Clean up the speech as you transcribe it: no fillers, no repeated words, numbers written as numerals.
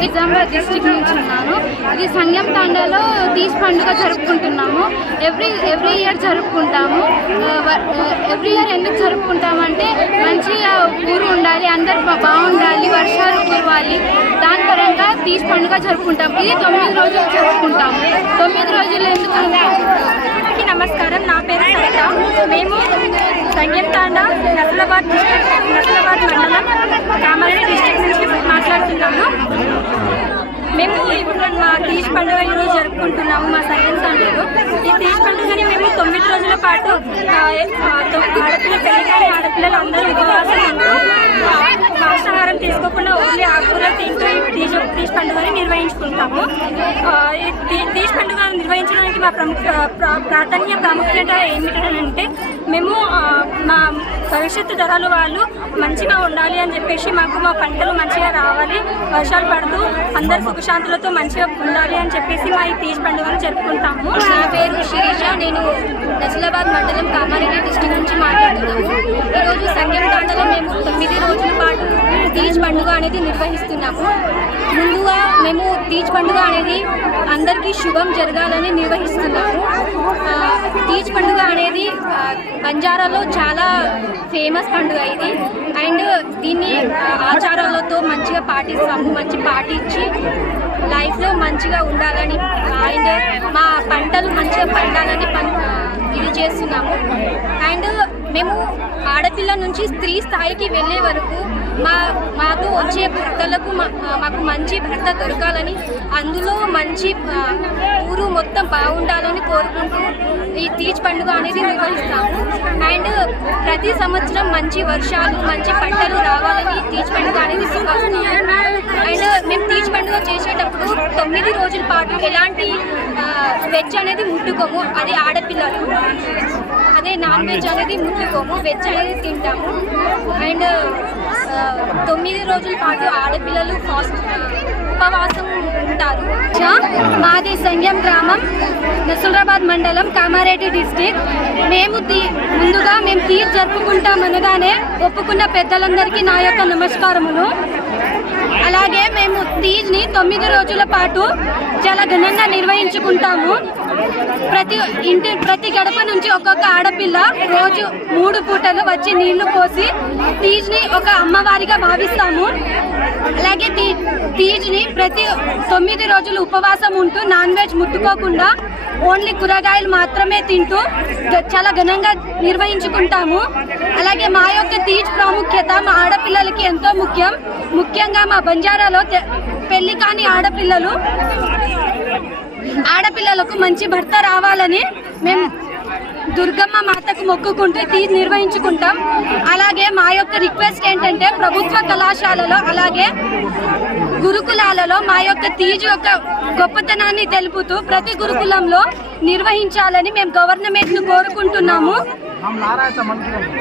Nizamabad district నుంచి ఉన్నాను. ఇది సంగం తాండాలో తీజ్ పండుగ జరుపుకుంటున్నాము. ఎవ్రీ ఇయర్ జరుపుకుంటాము. ఎవ్రీ ఇయర్ ఎందుకు జరుపుకుంటామంటే మంచిగా ఊరు ఉండాలి, అందరు బాగుండాలి, వర్షాలు కురవాలి, దాని పరంగా తీజ్ పండుగ జరుపుకుంటాం. ఇది 9 రోజులు జరుపుకుంటాము. 9 రోజులు ఎందుకంటే నమస్కారం, నా పేరు సరిత. మేము సంగం తాండా నస్లాబాద్ మండలం కామారెడ్డి డిస్ట్రిక్ట్ నుంచి మాట్లాడుతున్నాము. మేము ఇప్పుడు మా తీజ్ పండుగ ఈరోజు జరుపుకుంటున్నాము మా సంగం తాండాలో. ఈ తీజ్ పండుగని మేము 9 రోజుల పాటు ఆడపిల్లలు అందరూ ఉపవాసం ఉంటూ మాంసాహారం తీసుకోకుండా ఓన్లీ ఆకుకూరలు తింటూ తీజ్ పండుగని నిర్వహించుకుంటాము. తీజ్ పండుగ నిర్వహించడానికి మా ప్రాముఖ్యత ఏమిటంటే మేము మా భవిష్యత్తు తరాలు వాళ్ళు మంచిగా ఉండాలి అని చెప్పేసి మాకు మా పంటలు మంచిగా రావాలి, వర్షాలు పడుతూ అందరు సుఖశాంతులతో మంచిగా ఉండాలి అని చెప్పేసి మా ఈ తీజ్ పండుగను జరుపుకుంటాము. నా పేరు శిరీష, నేను నస్లాబాద్ మండలం కామారెడ్డి డిస్ట్రిక్ట్ నుంచి మాట్లాడుతున్నాము. ఈరోజు సంగం తాండాలో మేము 9 రోజుల పాటు తీజ్ పండుగ అనేది నిర్వహిస్తున్నాము. ముందుగా మేము తీజ్ పండుగ అనేది అందరికీ శుభం జరగాలని నిర్వహిస్తున్నాము. తీజ్ పండుగ అనేది బంజారాలో చాలా ఫేమస్ పండుగ ఇది. అండ్ దీన్ని ఆచారాలతో మంచిగా పాటిస్తాము. మంచి పాటించి లైఫ్లో మంచిగా ఉండాలని అండ్ మా పంటలు మంచిగా పండాలని ఇది చేస్తున్నాము. అండ్ మేము ఆడపిల్ల నుంచి స్త్రీ స్థాయికి వెళ్ళే వరకు మాతో వచ్చే భర్తలకు మాకు మంచి భర్త దొరకాలని, అందులో మంచి ఊరు మొత్తం బాగుండాలని కోరుకుంటూ ఈ తీజ్ పండుగ అనేది నిర్వహిస్తాము. అండ్ ప్రతి సంవత్సరం మంచి వర్షాలు, మంచి పంటలు రావాలని తీజ్ పండుగ అనేది నిర్వహిస్తాము. అండ్ మేము తీజ్ పండుగ చేసేటప్పుడు 9 రోజుల పాటు ఎలాంటి వెజ్ అనేది ముట్టుకోము. అది ఆడపిల్లలు, అదే నాన్ వెజ్ అనేది ముట్టుకోము, వెజ్ అనేది తింటాము. అండ్ 9 రోజుల పాటు ఆడపిల్లలు ఉపవాసం ఉంటారు. మాది సంగం గ్రామం, నస్లాబాద్ మండలం, కామారెడ్డి డిస్ట్రిక్ట్. మేము తీజ్ జరుపుకుంటామనగానే ఒప్పుకున్న పెద్దలందరికీ నా యొక్క నమస్కారములు. అలాగే మేము తీజ్ని 9 రోజుల పాటు చాలా ఘనంగా నిర్వహించుకుంటాము. ప్రతి గడప నుంచి ఒక్కొక్క ఆడపిల్ల రోజు 3 పూటలు వచ్చి నీళ్లు పోసి తీజ్ని ఒక అమ్మవారిగా భావిస్తాము. అలాగే తీజ్ని ప్రతి 9 రోజులు ఉపవాసం ఉంటూ నాన్ వెజ్ ముట్టుకోకుండా ఓన్లీ కూరగాయలు మాత్రమే తింటూ చాలా ఘనంగా నిర్వహించుకుంటాము. అలాగే మా యొక్క తీజ్ ప్రాముఖ్యత మా ఆడపిల్లలకి ఎంతో ముఖ్యంగా మా బంజారాలో పెళ్లి కాని ఆడపిల్లలకు మంచి భర్త రావాలని మేము దుర్గమ్మ మాతకు మొక్కుకుంటూ తీజ్ నిర్వహించుకుంటాం. అలాగే మా యొక్క రిక్వెస్ట్ ఏంటంటే ప్రభుత్వ కళాశాలలో అలాగే గురుకులాలలో మా యొక్క తీజ్ యొక్క గొప్పతనాన్ని తెలుపుతూ ప్రతి గురుకులంలో నిర్వహించాలని మేము గవర్నమెంట్ను కోరుకుంటున్నాము.